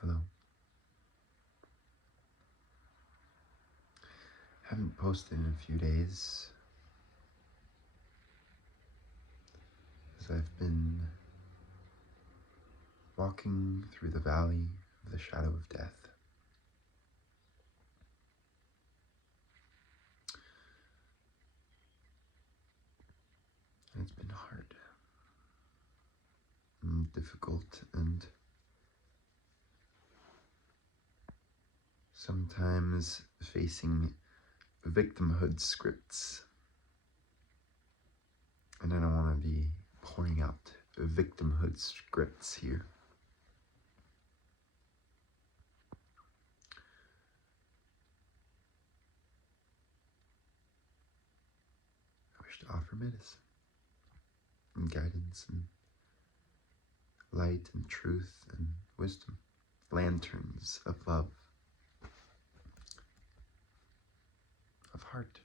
Hello. Haven't posted in a few days as I've been walking through the valley of the shadow of death. And it's been hard and difficult and sometimes facing victimhood scripts. And I don't want to be pouring out victimhood scripts here. I wish to offer medicine and guidance and light and truth and wisdom, lanterns of love, of heart.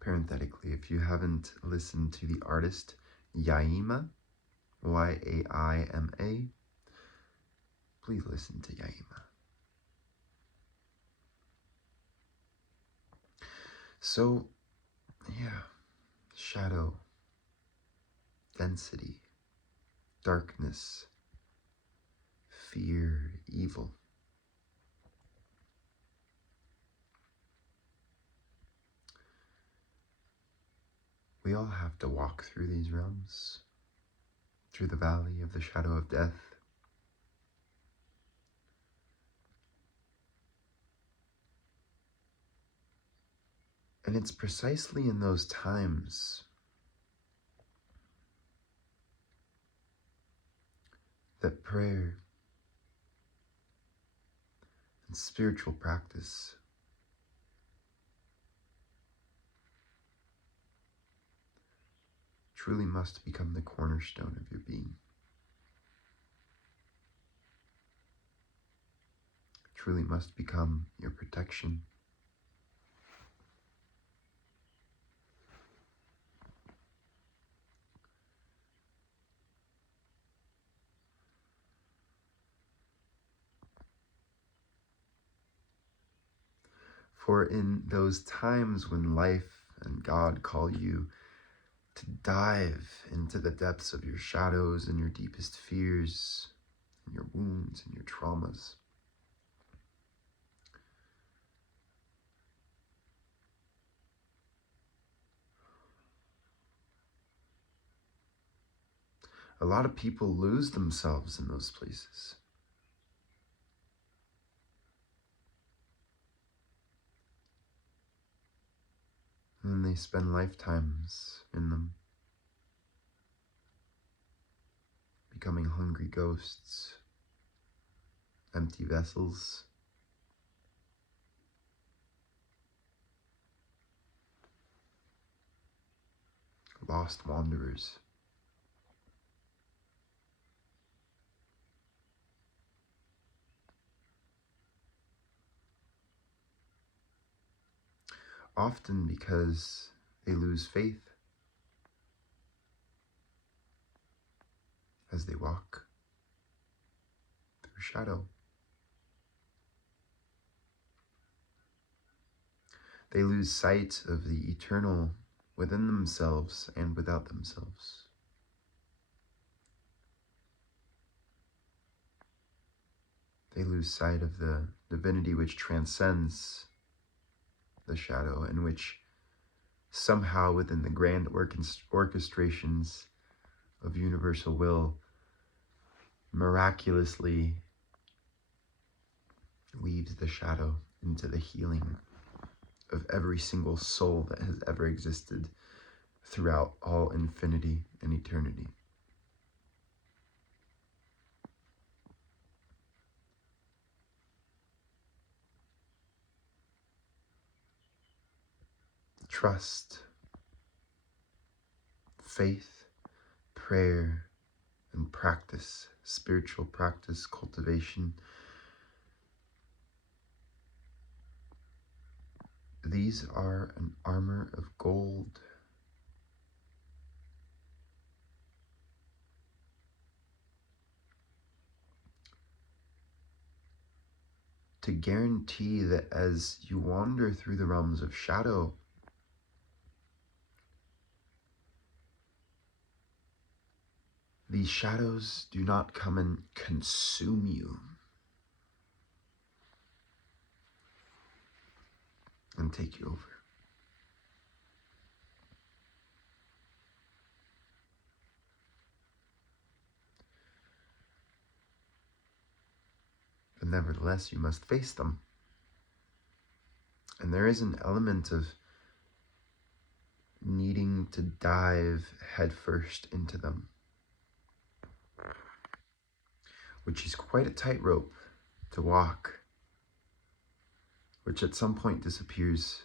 Parenthetically, if you haven't listened to the artist Yaima, Yaima, please listen to Yaima. So, yeah, shadow, density, darkness, fear, evil. We all have to walk through these realms, through the valley of the shadow of death. And it's precisely in those times that prayer and spiritual practice truly must become the cornerstone of your being. Truly must become your protection. For in those times when life and God call you to dive into the depths of your shadows and your deepest fears, and your wounds and your traumas, a lot of people lose themselves in those places. And they spend lifetimes in them, becoming hungry ghosts, empty vessels, lost wanderers. Often because they lose faith as they walk through shadow. They lose sight of the eternal within themselves and without themselves. They lose sight of the divinity which transcends the shadow and which somehow within the grand orchestrations of universal will miraculously weaves the shadow into the healing of every single soul that has ever existed throughout all infinity and eternity. Trust, faith, prayer, and practice, spiritual practice, cultivation. these are an armor of gold. To guarantee that as you wander through the realms of shadow, these shadows do not come and consume you and take you over. But nevertheless, you must face them. And there is an element of needing to dive headfirst into them, which is quite a tightrope to walk, which at some point disappears.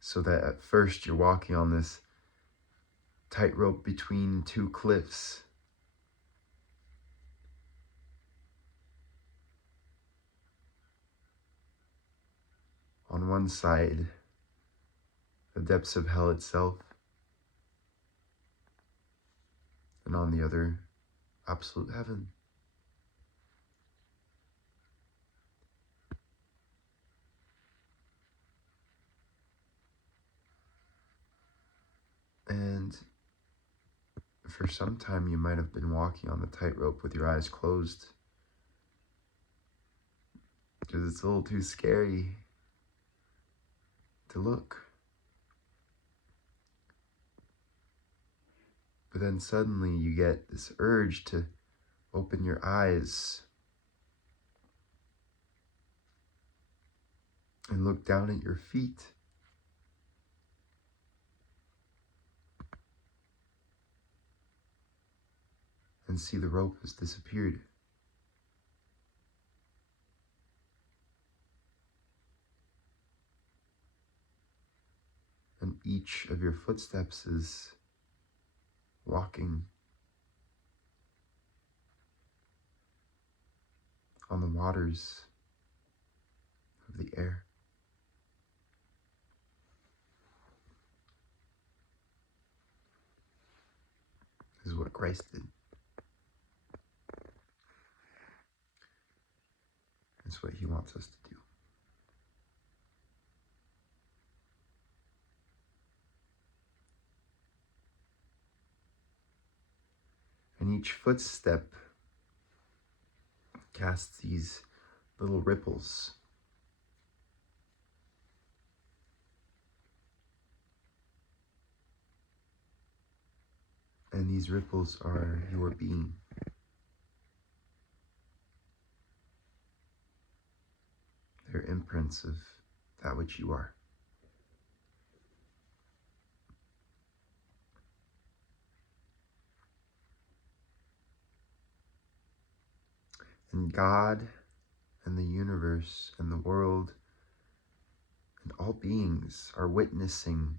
So that at first you're walking on this tightrope between two cliffs. On one side, the depths of hell itself, and on the other, absolute heaven. And for some time, you might have been walking on the tightrope with your eyes closed, because it's a little too scary to look. But then suddenly you get this urge to open your eyes and look down at your feet. And see the rope has disappeared. And each of your footsteps is walking on the waters of the air. This is what Christ did. It's what he wants us to do. And each footstep casts these little ripples. And these ripples are your being. They're imprints of that which you are. And God and the universe and the world and all beings are witnessing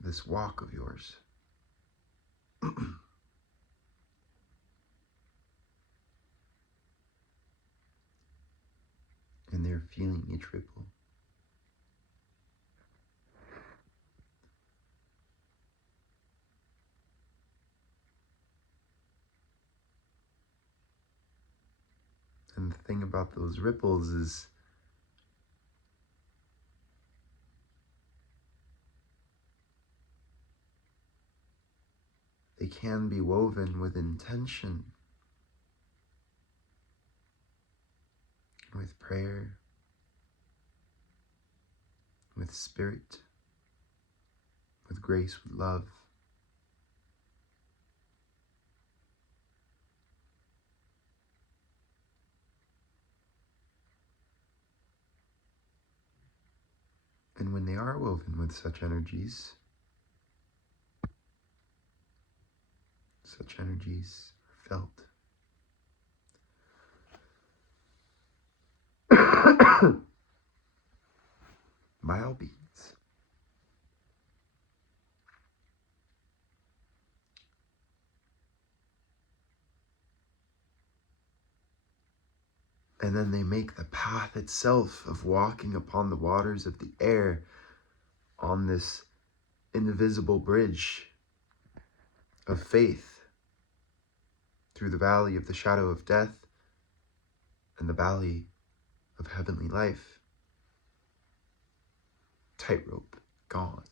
this walk of yours. And they're feeling each ripple. And the thing about those ripples is they can be woven with intention, with prayer, with spirit, with grace, with love. And when they are woven with such energies are felt. By all beings. And then they make the path itself of walking upon the waters of the air on this invisible bridge of faith through the valley of the shadow of death and the valley of heavenly life. Tightrope gone.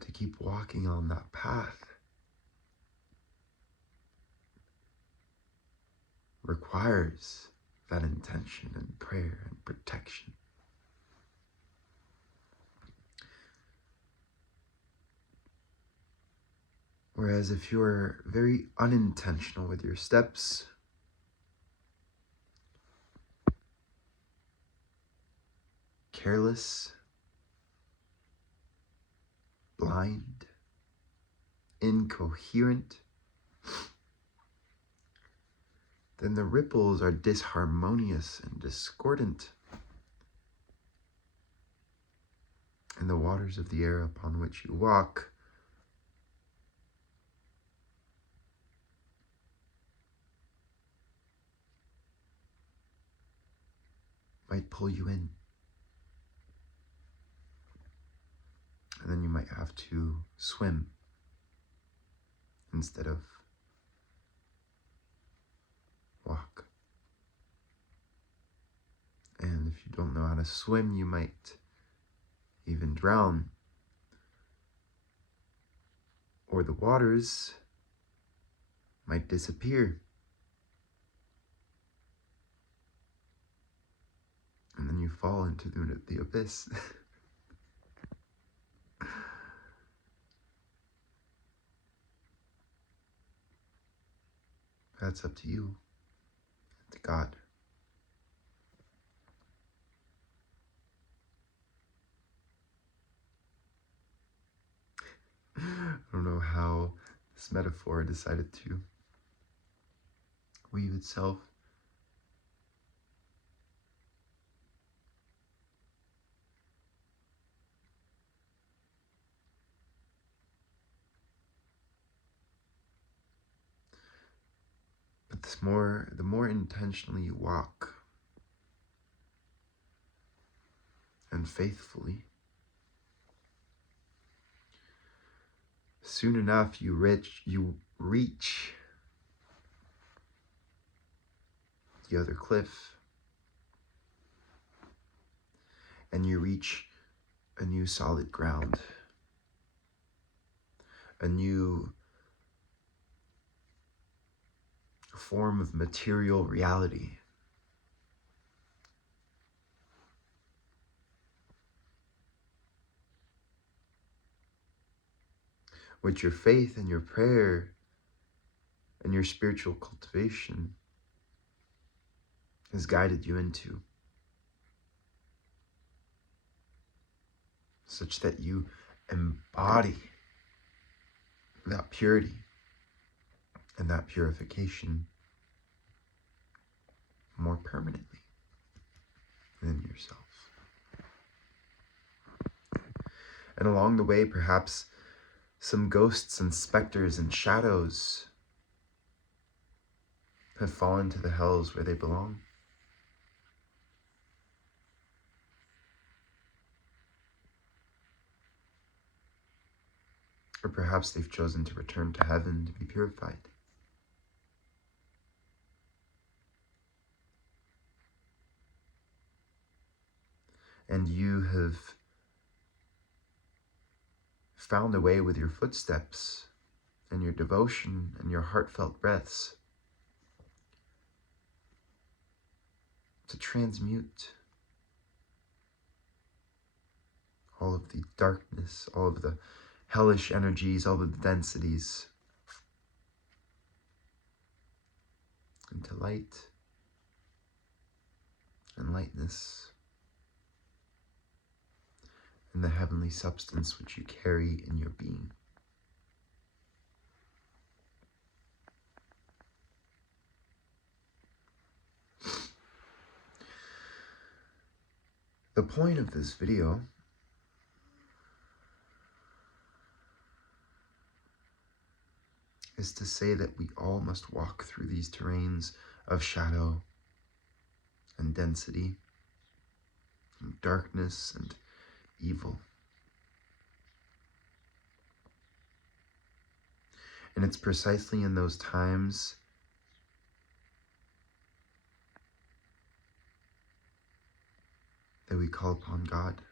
To keep walking on that path requires that intention and prayer and protection. Whereas if you're very unintentional with your steps, careless, blind, incoherent, then the ripples are disharmonious and discordant, and the waters of the air upon which you walk might pull you in. And then you might have to swim instead of walk. And if you don't know how to swim, you might even drown. Or the waters might disappear. And then you fall into the abyss. That's up to you, to God. I don't know how this metaphor decided to weave itself. But the more intentionally you walk and faithfully, soon enough you reach the other cliff, and you reach a new solid ground, a new form of material reality. Which your faith and your prayer and your spiritual cultivation has guided you into, such that you embody that purity and that purification more permanently within yourself. And along the way, perhaps some ghosts and specters and shadows have fallen to the hells where they belong. Or perhaps they've chosen to return to heaven to be purified. And you have found a way with your footsteps and your devotion and your heartfelt breaths to transmute all of the darkness, all of the hellish energies, all of the densities into light and lightness and the heavenly substance which you carry in your being. The point of this video is to say that we all must walk through these terrains of shadow and density, and darkness and evil. And it's precisely in those times that we call upon God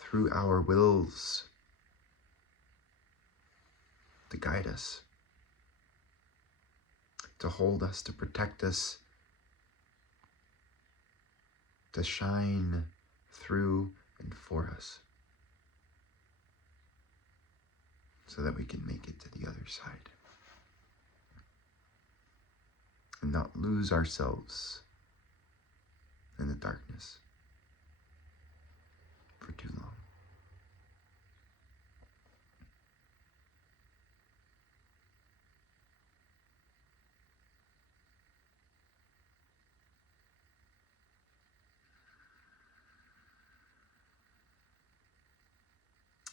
through our wills to guide us, to hold us, to protect us, to shine through and for us, so that we can make it to the other side and not lose ourselves in the darkness for too long.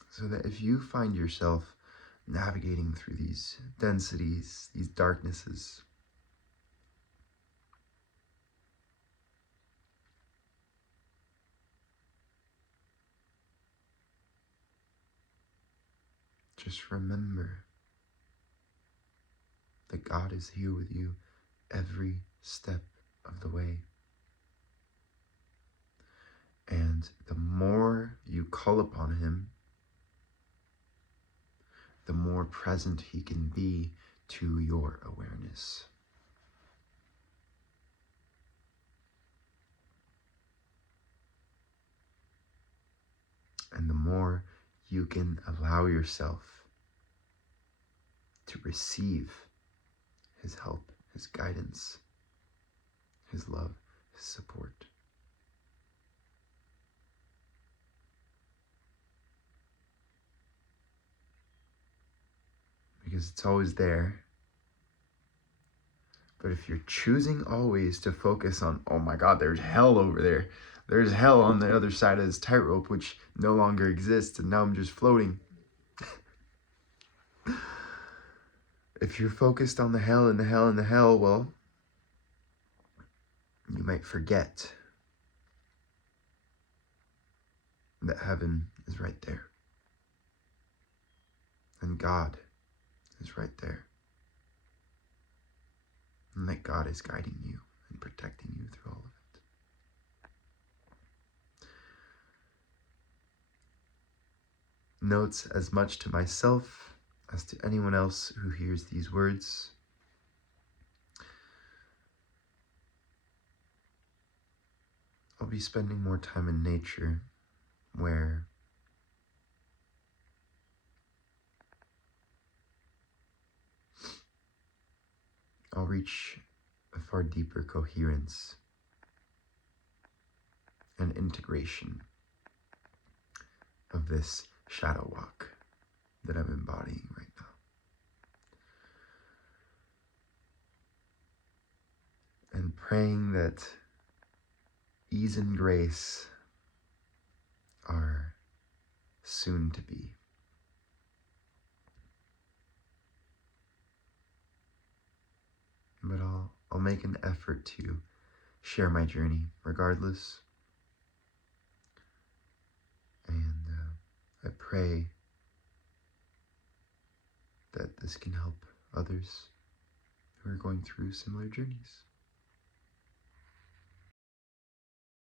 So that if you find yourself navigating through these densities, these darknesses, just remember that God is here with you every step of the way. And the more you call upon him, the more present he can be to your awareness. And the more you can allow yourself to receive his help, his guidance, his love, his support. Because it's always there. But if you're choosing always to focus on, oh my God, there's hell over there. There's hell on the other side of this tightrope, which no longer exists, and now I'm just floating. If you're focused on the hell and the hell and the hell, well, you might forget that heaven is right there. And God is right there. And that God is guiding you and protecting you through all of it. Notes as much to myself as to anyone else who hears these words. I'll be spending more time in nature where I'll reach a far deeper coherence and integration of this shadow walk that I'm embodying right now. And praying that ease and grace are soon to be. But I'll make an effort to share my journey regardless. And I pray that this can help others who are going through similar journeys.